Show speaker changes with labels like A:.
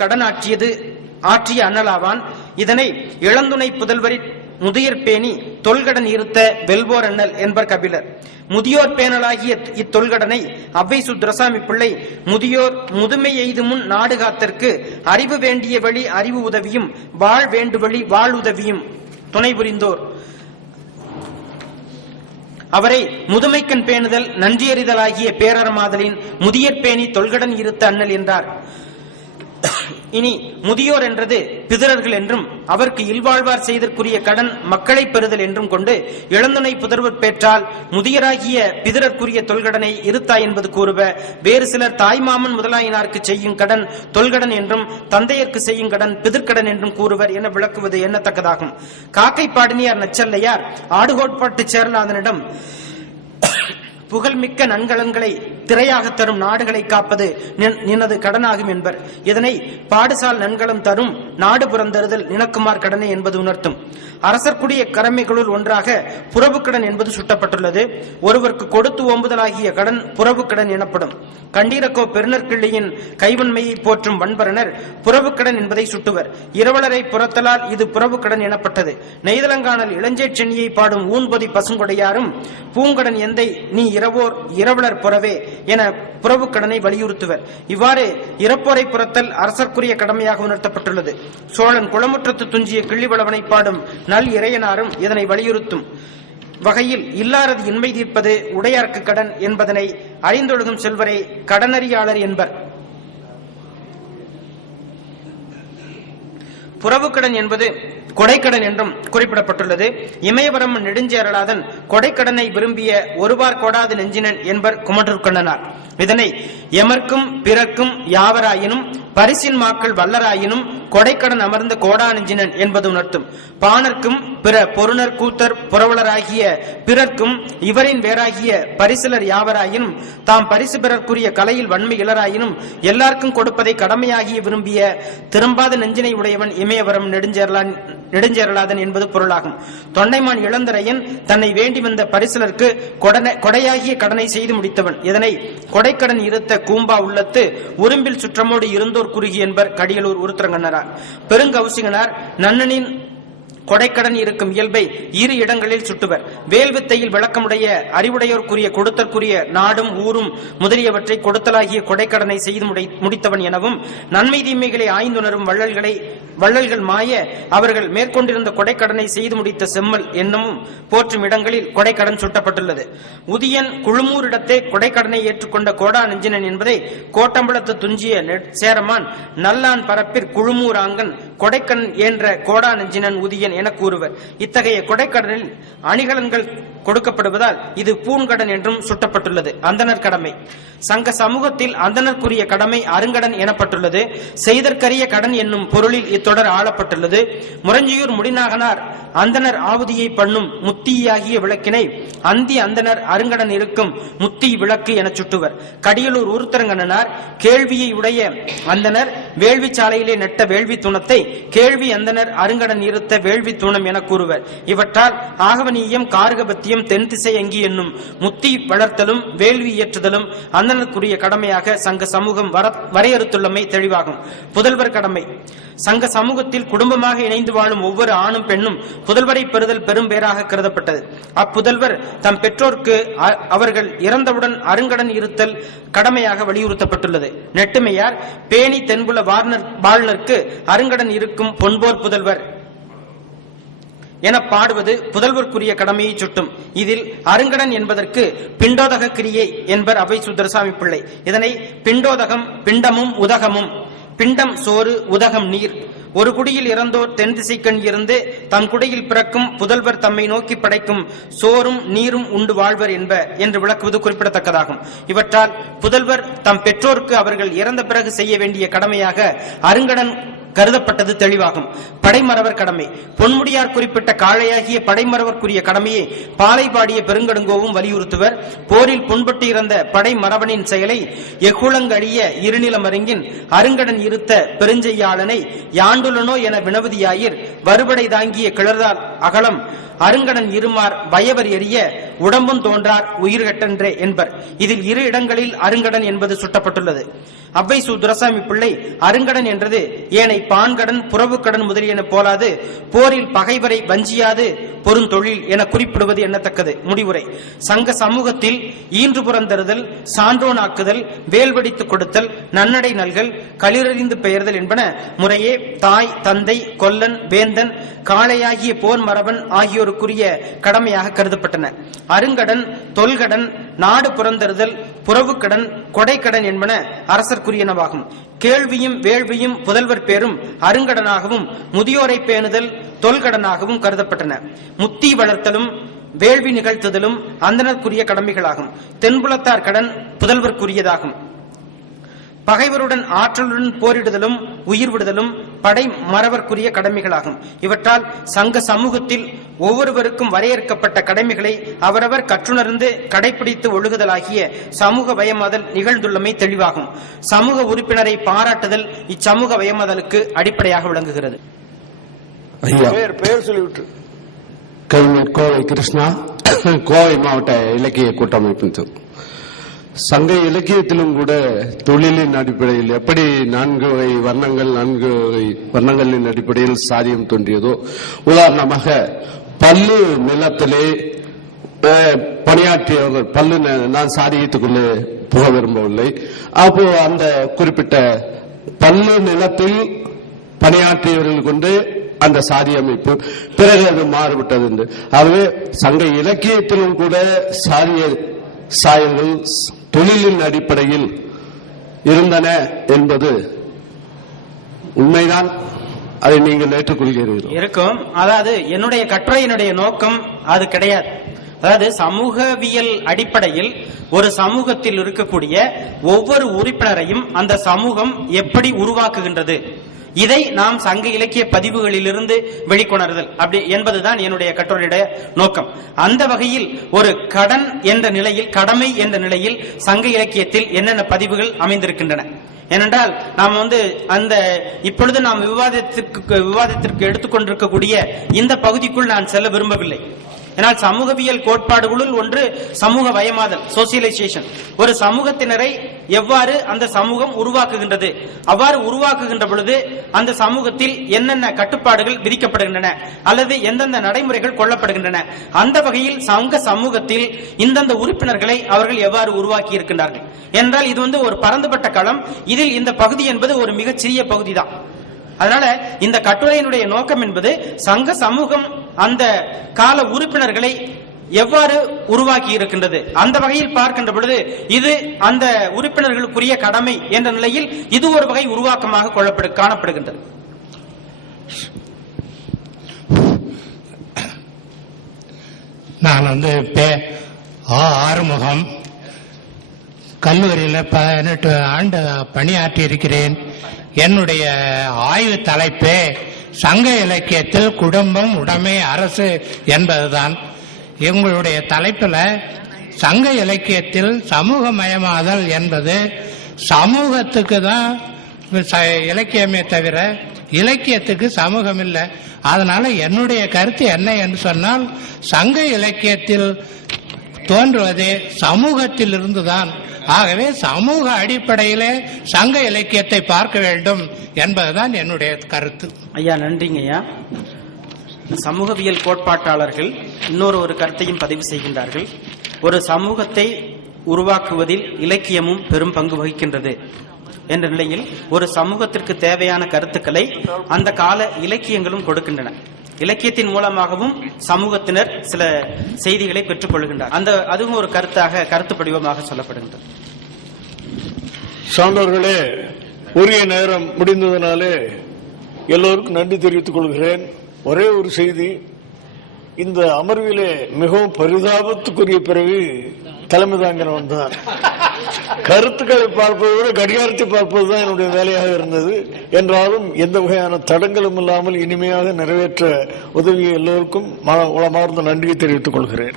A: கடன் ஆற்றியது ஆற்றிய அண்ணலாவான். இதனை இளந்துணை புதல்வரின் முதியர் பேணி தொல்கடன் இருத்த வெல்வோர் அண்ணல் என்பர் கபிலர். முதியோர் பேணலாகிய இத்தொல்கடனை அவ்வை சுத்ரசாமி பிள்ளை முதியோர் முதுமை எய்து முன் நாடு காத்தற்கு அறிவு வேண்டிய வழி அறிவு உதவியும் வாழ் வேண்டு வழி வாழ் உதவியும் துணை புரிந்தோர். அவரை முதுமைக்கண் பேணுதல் நன்றியறிதலாகிய பேரறமாதலின் முதியற் பேணி தொல்கடன் இருத்த அண்ணல் என்றார். இனி முதியோர் என்றது பிதரர்கள் என்றும் அவருக்கு இல்வாழ்வார் செய்தற்குரிய கடன் மக்களை பெறுதல் என்றும் கொண்டு இளந்துணை புதர்வர் பெற்றால் முதியராகிய பிதரர்க்குரிய தொல்கடனை இருத்தாய் என்பது கூறுவ வேறு சிலர் தாய்மாமன் முதலாயினாருக்கு செய்யும் கடன் தொல்கடன் என்றும் தந்தையர்க்கு செய்யும் கடன் பிதிர்க்கடன் என்றும் கூறுவர் என விளக்குவது எண்ணத்தக்கதாகும். காக்கை பாடினியார் நச்சல்லையார் ஆடுகோட்பாட்டு சேர்நாதனிடம் புகழ்மிக்க நன்கலன்களை திரையாக தரும் நாடுகளை காப்பது எனது நினது கடனாகும் என்பர். இதனை பாடுசால் நன்கலம் தரும் நாடு புறந்தருதல் நினக்குமார் கடனை என்பது உணர்த்தும். அரசர்க்குடிய கடமைகளுள் ஒன்றாக புறவுக்கடன் என்பது சுட்டப்பட்டுள்ளது. ஒருவருக்கு கொடுத்து ஓம்புதலாகிய கடன் புறவுக்கடன் எனப்படும். கண்டீரக்கோ பெருநற்கிள்ளியின் கைவன்மையை போற்றும் வன்பரனர் புறவுக்கடன் என்பதை சுட்டுவர். இரவலரை புறத்தலால் இது புறவு கடன் எனப்பட்டது. நெய்தலங்கானல் இளஞ்சேட் சென்னியை பாடும் ஊன்பொதி பசுங்கொடையாரும் பூங்கடன் எந்தை நீ இரவோர் இரவலர் புறவே என புறவுக்கடனை வலியுறுத்துவர். இவ்வாறு இறப்போரை புறத்தல் அரசர்க்குரிய கடமையாக உணர்த்தப்பட்டுள்ளது. சோழன் குளமுற்றத்து துஞ்சிய கிள்ளிவளவனை பாடும் நல் இறையனாரும் இதனை வலியுறுத்தும். வகையில் இல்லாரது இன்மை தீர்ப்பது உடையார்க்கு கடன் என்பதனை அறிந்தொழுகும் செல்வரை கடனறியாளர் என்பர். புறவுக்கடன் என்பது கொடைக்கடன் என்றும் குறிப்பிடப்பட்டுள்ளது. இமயவரம் நெடுஞ்சேரலாதன் கொடைக்கடனை விரும்பிய ஒருவார் கொடாது நெஞ்சினன் என்பர் குமட்டூர்கண்ணனார் இதனை எமர்க்கும் பிறர்க்கும் யாவராயினும் பரிசின் மாக்கள் வல்லராயினும் கொடைக்கடன் அமர்ந்த கோடா நெஞ்சினன் என்பது உணர்த்தும். பாணர்க்கும் பிற பொருணர் கூத்தர் புறவலராகிய பிறர்க்கும் இவரின் வேறாகிய பரிசிலர் யாவராயினும் தாம் பரிசு பிறர்க்குரிய கலையில் வன்மை இளராயினும் எல்லாருக்கும் கொடுப்பதை கடமையாகிய விரும்பிய திரும்பாத நெஞ்சினை உடையவன் இமயவரம் நெடுஞ்சேரலான் நெடுஞ்சேரலாதன் என்பது பொருளாகும். தொண்டைமான் இளந்தரையன் தன்னை வேண்டி வந்த பரிசிலருக்கு கொடையாகிய கடனை செய்து முடித்தவன். இதனை கொடைக்கடன் இருத்த கூம்பா உள்ளத்து உரும்பில் சுற்றமோடு இருந்தோர் குறுகி என்பர் கடியலூர் உருத்திரங்கண்ணரார் பெருங்கவுசிகனார் நன்னனின் கொடைக்கடன் இருக்கும் இயல்பை இரு இடங்களில் சுட்டுவர். வேல்வித்தையில் விளக்கமுடைய அறிவுடையோர்க்குரிய கொடுத்தற்குரிய நாடும் ஊரும் முதலியவற்றை கொடுத்தலாகிய கொடைக்கடனை செய்து முடை- முடித்தவன் எனவும் நன்மை தீமைகளை ஆய்ந்துணரும் வள்ளல்களை வள்ளல்கள் மாய அவர்கள் மேற்கொண்டிருந்த கொடைக்கடனை செய்து முடித்த செம்மல் என்னும் போற்றும் இடங்களில் கொடைக்கடன் சுட்டப்பட்டுள்ளது. உதியன் குழுமூரிடத்தே கொடைக்கடனை ஏற்றுக்கொண்ட கோடா நெஞ்சினன் என்பதை கோட்டம்பலத்து துஞ்சிய சேரமான் நல்லான் பரப்பிற் குழுமூராங்கன் கொடைக்கண் என்ற கோடா நெஞ்சினன் உதியன் என கூறுவர். இத்தகைய கொடைக்கடனில் அணிகலன்கள் கொடுக்கப்படுவதால் இது பூண்கடன் என்றும் சுட்டப்பட்டுள்ளது. அந்தனர் கடமை. சங்க சமூகத்தில் அந்தனருக்குரிய கடமை அருங்கடன் எனப்பட்டுள்ளது. செய்தற்கரிய கடன் என்னும் பொருளில் இத்தொடர் ஆளப்பட்டுள்ளது. முரஞ்சியூர் முடிநாகனார் அந்தனர் ஆவுதியை பண்ணும் முத்தியாகிய விளக்கினை அந்தி அந்தனர் அருங்கடன் இருக்கும் முத்தி விளக்கு என சுட்டுவர். கடியலூர் ஊர்த்தரங்கண்ணனார் கேள்வியை உடைய அந்தனர் வேள்வி சாலையிலே நட்ட வேள்வி துணத்தை கேள்வி அந்தனர் அருங்கடன் இருத்த வேள்வி தூணம் என கூறுவர். இவற்றால் ஆகவனீயம் கார்கபத்தியம் தென் திசை அங்கி என்னும் முத்தி வளர்த்தலும் வேள்வி இயற்றுதலும் அந்தனருக்குரிய கடமையாக சங்க சமூகம் வரையறுத்துள்ளமை தெளிவாகும். புதல்வர் கடமை. சங்க சமூகத்தில் குடும்பமாக இணைந்து வாழும் ஒவ்வொரு ஆணும் பெண்ணும் புதல்வரை பெறுதல் பெரும் பேராக கருதப்பட்டது. அப்புதல்வர் தம் பெற்றோருக்கு அவர்கள் இறந்தவுடன் அருங்கடன் இருத்தல் கடமையாக வலியுறுத்தப்பட்டுள்ளது. நெட்டுமையார் பேணி தென்புல வார்னர் வாழ்நர்க்கு அருங்கடன் இருக்கும் பொன்போர் புதல்வர். என பாடுவது புதல்வர்க்குரிய கடமையை சுட்டும். இதில் அருங்கடன் என்பதற்கு பிண்டோதக கிரியை என்பர் அவை சுந்தரசாமி பிள்ளை. இதனை பிண்டோதகம் பிண்டமும் உதகமும். பிண்டம் சோறு உதகம் நீர். ஒரு குடியில் இறந்தோர் தென் திசைக்கண் இருந்து தம் குடியில் பிறக்கும் புதல்வர் தம்மை நோக்கி படைக்கும் சோறும் நீரும் உண்டு வாழ்வர் என்ப என்று விளக்குவது குறிப்பிடத்தக்கதாகும். இவற்றால் புதல்வர் தம் பெற்றோருக்கு அவர்கள் இறந்த பிறகு செய்ய வேண்டிய கடமையாக அருங்கடன் கருதப்பட்டது தெளிவாகும். படைமறவர் கடமை. பொன்முடியார் குறிப்பிட்ட காளையாகிய படைமறவர்க்குரிய கடமையை. பாலைபாடிய பெருங்கடுங்கோவும் வலியுறுத்துவர். போரில் புண்பட்டு இறந்த படைமறவனின் செயலை எகுளங்கழிய இருநிலமருங்கின் அருங்கடன் இருத்த பெருஞ்செய்யாளனை யாண்டுலனோ என வினவதியாயிர். வருபடை தாங்கிய கிளர்தால் அகலம். அருங்கடன் இருமார் வயவர் எரிய உடம்பும் தோன்றார் உயிர்கட்டன்றே என்பர். இதில் இரு இடங்களில் அருங்கடன் என்பது சுட்டப்பட்டுள்ளது. அவ்வை சு துரசாமி பிள்ளை அருங்கடன் என்றது ஏனை பான்கடன் புறவுக்கடன் முதலியன போலாது போரில் பகைவரை வஞ்சியாது பொருந்தொழில் என குறிப்பிடுவது எண்ணத்தக்கது. முடிவுரை. சங்க சமூகத்தில் ஈன்று புறந்தருதல் சான்றோனாக்குதல் வேல்வடித்துக் கொடுத்தல் நன்னடை நல்கள் களிரறிந்து பெயர்தல் என்பன முறையே தாய் தந்தை கொல்லன் வேந்தன் காளையாகிய போர் மரபன் ஆகியோருக்குரிய கடமையாக கருதப்பட்டன. அருங்கடன் தொல்கடன் நாடு புறந்தருதல் புறவுக்கடன் கொடைக்கடன் என்பன அரசர்க்குரியனவாகும். கேள்வியும் வேள்வியும் புதல்வர் பேரும் அருங்கடனாகவும் முதியோரை பேணுதல் தொல்கடனாகவும் கருதப்பட்டன. முத்தி வளர்த்தலும் வேள்வி நிகழ்த்துதலும் அந்தனருக்குரிய கடமைகளாகும். தென்புலத்தார் கடன் புதல்வர்க்குரியதாகும். பகைவருடன் ஆற்றலுடன் போரிடுதலும் உயிர் விடுதலும் படை மறவர்க்குரிய கடமைகளாகும். இவற்றால் சங்க சமூகத்தில் ஒவ்வொருவருக்கும் வரையறுக்கப்பட்ட கடமைகளை அவரவர் கற்றுணர்ந்து கடைபிடித்து ஒழுகுதலாகிய சமூக வயமாதல் நிகழ்ந்துள்ளமை தெளிவாகும். சமூக உறுப்பினரை பாராட்டுதல் இச்சமூக வயமாதலுக்கு அடிப்படையாக விளங்குகிறது.
B: ஐயா.
C: பெயர் பெயர் சொல்லிவிட்டு.
B: கவிஞர் கோவை கிருஷ்ணா கோவை மாவட்ட இலக்கிய கூட்டமைப்பின் சொல். சங்க இலக்கியத்திலும் கூட தொழிலின் அடிப்படையில் எப்படி நான்கு வகை வர்ணங்கள் நான்கு வகை வர்ணங்களின் அடிப்படையில் சாதியம் தோன்றியதோ உதாரணமாக பல்லு நிலத்திலே பணியாற்றியவர்கள் பல்லு ந- நான் சாதியத்துக்குள்ளே போக விரும்பவில்லை. அப்போ அந்த குறிப்பிட்ட பல்லு நிலத்தில் பணியாற்றியவர்கள் கொண்டு அந்த சாதி அமைப்பு பிறகு அது மாறுபட்டது என்று. ஆகவே சங்க இலக்கியத்திலும் கூட சாதிய சாயல்கள் தொழிலின் அடிப்படையில் இருந்தன என்பது உண்மைதான். அதை நீங்கள் ஏற்றுக்கொள்கிறீர்கள்?
A: இருக்கும். அதாவது என்னுடைய கட்டுரையினுடைய நோக்கம் அது கிடையாது. அதாவது சமூகவியல் அடிப்படையில் ஒரு சமூகத்தில் இருக்கக்கூடிய ஒவ்வொரு உறுப்பினரையும் அந்த சமூகம் எப்படி உருவாக்குகின்றது? இதை நாம் சங்க இலக்கிய பதிவுகளிலிருந்து வெளிக்கொணர்தல். அப்படி என்பதுதான் என்னுடைய கட்டுரையுடைய நோக்கம். அந்த வகையில் ஒரு கடன் என்ற நிலையில் கடமை என்ற நிலையில் சங்க இலக்கியத்தில் என்னென்ன பதிவுகள் அமைந்திருக்கின்றன. ஏனென்றால் நாம் வந்து அந்த இப்பொழுது நாம் விவாதத்திற்கு விவாதத்திற்கு எடுத்துக்கொண்டிருக்கக்கூடிய இந்த பகுதிக்குள் நான் செல்ல விரும்பவில்லை. ஏனால் சமூகவியல் கோட்பாடுகளுள் ஒன்று சமூக வயமாதல் சோசியலைசேஷன் ஒரு சமூகத்தினரை எவ்வாறு அந்த சமூகம் உருவாக்குகின்றது? அவ்வாறு உருவாக்குகின்ற பொழுது அந்த சமூகத்தில் என்னென்ன கட்டுப்பாடுகள் விதிக்கப்படுகின்றன? அல்லது எந்தெந்த நடைமுறைகள் கொள்ளப்படுகின்றன? அந்த வகையில் சங்க சமூகத்தில் இந்தந்த உறுப்பினர்களை அவர்கள் எவ்வாறு உருவாக்கி இருக்கின்றார்கள் என்றால் இது வந்து ஒரு பரந்துபட்ட களம். இதில் இந்த பகுதி என்பது ஒரு மிகச் சிறிய பகுதி தான் அதனால இந்த கட்டுரையினுடைய நோக்கம் என்பது சங்க சமூகம் அந்த கால உறுப்பினர்களை எவ்வாறு உருவாக்கி இருக்கின்றது? அந்த வகையில் பார்க்கின்ற பொழுது இது அந்த உறுப்பினர்களுக்குரிய கடமை என்ற நிலையில் இது ஒரு வகை உருவாக்கமாக கொள்ளப்படு காணப்படுகின்றது.
D: நான் வந்து பே ஆ ஆறுமுகம் கல்லூரியில் பதினெட்டு ஆண்டு பணியாற்றி இருக்கிறேன். என்னுடைய ஆய்வு தலைப்பே சங்க இலக்கியத்தில் குடும்பம் உடைமை அரசு என்பதுதான். எங்களுடைய தலைப்பில் சங்க இலக்கியத்தில் சமூகமயமாதல் என்பது சமூகத்துக்கு தான் ச- இலக்கியமே தவிர இலக்கியத்துக்கு சமூகம் இல்லை அதனால என்னுடைய கருத்து என்ன என்று சொன்னால் சங்க இலக்கியத்தில் தோன்றுவதே சமூகத்தில் இருந்துதான் ஆகவே சமூக அடிப்படையிலே சங்க இலக்கியத்தை பார்க்க வேண்டும். என்பதுதான் என்னுடைய கருத்து.
A: ஐயா நன்றிங்க ஐயா. சமூகவியல் கோட்பாட்டாளர்கள் இன்னொரு ஒரு கருத்தையும் பதிவு செய்கின்றார்கள். ஒரு சமூகத்தை உருவாக்குவதில் இலக்கியமும் பெரும் பங்கு வகிக்கின்றது என்ற நிலையில் ஒரு சமூகத்திற்கு தேவையான கருத்துக்களை அந்த கால இலக்கியங்களும் கொடுக்கின்றன. இலக்கியத்தின் மூலமாகவும் சமூகத்தினர் சில செய்திகளை பெற்றுக் கொள்கின்றனர் அந்த அதுவும் ஒரு கருத்தாக கருத்து படிவமாக சொல்லப்படுகின்றது.
C: சான்றோர்களே உரிய நேரம் முடிந்ததனாலே எல்லோருக்கும் நன்றி தெரிவித்துக் கொள்கிறேன். ஒரே ஒரு செய்தி இந்த அமர்விலே மிகவும் பரிதாபத்துக்குரிய பிறகு தலைமை தாங்கினவன் தான் கருத்துக்களை பார்ப்பதை விட கடிகாரத்தை பார்ப்பதுதான் என்னுடைய வேலையாக இருந்தது. என்றாலும் எந்த வகையான தடங்களும் இல்லாமல் இனிமையாக நிறைவேற்ற உதவிய எல்லோருக்கும் மன- உளமார்ந்த நன்றியை தெரிவித்துக் கொள்கிறேன்.